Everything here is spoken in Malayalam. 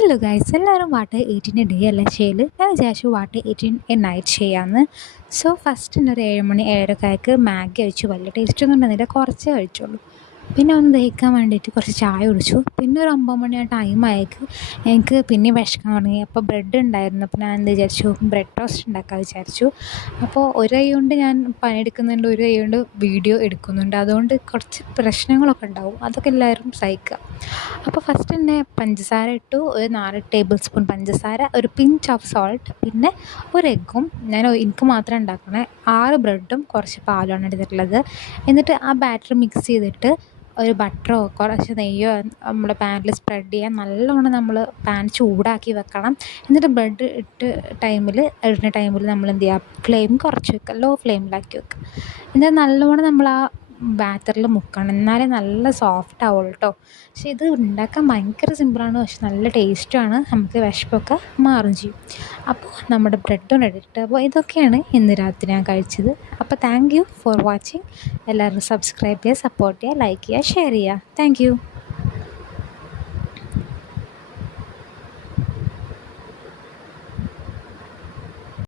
ഹലോ ഗൈസ്, എല്ലാവരും വാട്ട് 18 ഡേ അല്ല ചെയ്യൽ. ഞാൻ വിചാരിച്ചു വാട്ട് 18 നൈറ്റ് ചെയ്യാമെന്ന്. സോ ഫസ്റ്റ് ഒരു 7 മണി 7:30 മാഗി കഴിച്ചു. വലിയ ടേസ്റ്റ് ഒന്നും ഉണ്ടായിരുന്നില്ല, കുറച്ചേ കഴിച്ചുള്ളൂ. പിന്നെ ഒന്ന് ദഹിക്കാൻ വേണ്ടിയിട്ട് കുറച്ച് ചായ കുടിച്ചു. പിന്നെ ഒരു 9 മണി ആ ടൈമായേക്ക് എനിക്ക് പിന്നെ വിശക്കാൻ തുടങ്ങി. അപ്പോൾ ബ്രെഡ് ഉണ്ടായിരുന്നു. അപ്പോൾ ഞാൻ എന്ത് വിചാരിച്ചു, ബ്രെഡ് ടോസ്റ്റ് ഉണ്ടാക്കാൻ വിചാരിച്ചു. അപ്പോൾ ഒരു കൈ കൊണ്ട് ഞാൻ പണിയെടുക്കുന്നുണ്ട്, ഒരു കൈ കൊണ്ട് വീഡിയോ എടുക്കുന്നുണ്ട്. അതുകൊണ്ട് കുറച്ച് പ്രശ്നങ്ങളൊക്കെ ഉണ്ടാവും, അതൊക്കെ എല്ലാവരും സഹിക്കുക. അപ്പോൾ ഫസ്റ്റ് തന്നെ പഞ്ചസാര ഇട്ടു. ഒരു 4 ടേബിൾ സ്പൂൺ പഞ്ചസാര, ഒരു പിഞ്ച് ഓഫ് സോൾട്ട്, പിന്നെ ഒരു എഗ്ഗും. എനിക്ക് മാത്രം ഉണ്ടാക്കണേ. 6 ബ്രെഡും കുറച്ച് പാലുമാണ് എടുത്തിട്ടുള്ളത്. എന്നിട്ട് ആ ബാറ്റർ മിക്സ് ചെയ്തിട്ട് ഒരു ബട്ടറോ കുറച്ച് നെയ്യോ നമ്മുടെ പാനിൽ സ്പ്രെഡ് ചെയ്യാൻ നല്ലോണം നമ്മൾ പാൻ ചൂടാക്കി വെക്കണം. എന്നിട്ട് ബ്രെഡ് ഇടുന്ന ടൈമിൽ നമ്മൾ എന്ത് ചെയ്യുക, ഫ്ലെയിം കുറച്ച് വെക്കുക, ലോ ഫ്ലെയിമിലാക്കി വെക്കുക. എന്നിട്ട് നല്ലോണം നമ്മൾ ആ ബാറ്ററിൽ മുക്കണം, എന്നാലേ നല്ല സോഫ്റ്റ് ആവുള്ളൂ കേട്ടോ. പക്ഷേ ഇത് ഉണ്ടാക്കാൻ ഭയങ്കര സിമ്പിളാണ്, പക്ഷെ നല്ല ടേസ്റ്റുമാണ്. നമുക്ക് വിശപ്പൊക്കെ മാറും ചെയ്യും. അപ്പോൾ നമ്മുടെ ബ്രെഡും റെഡി. അപ്പോൾ ഇതൊക്കെയാണ് ഇന്ന് രാത്രി ഞാൻ കഴിച്ചത്. അപ്പോൾ താങ്ക് യു ഫോർ വാച്ചിങ്. എല്ലാവരും സബ്സ്ക്രൈബ് ചെയ്യുക, സപ്പോർട്ട് ചെയ്യുക, ലൈക്ക് ചെയ്യുക, ഷെയർ ചെയ്യുക. Thank you.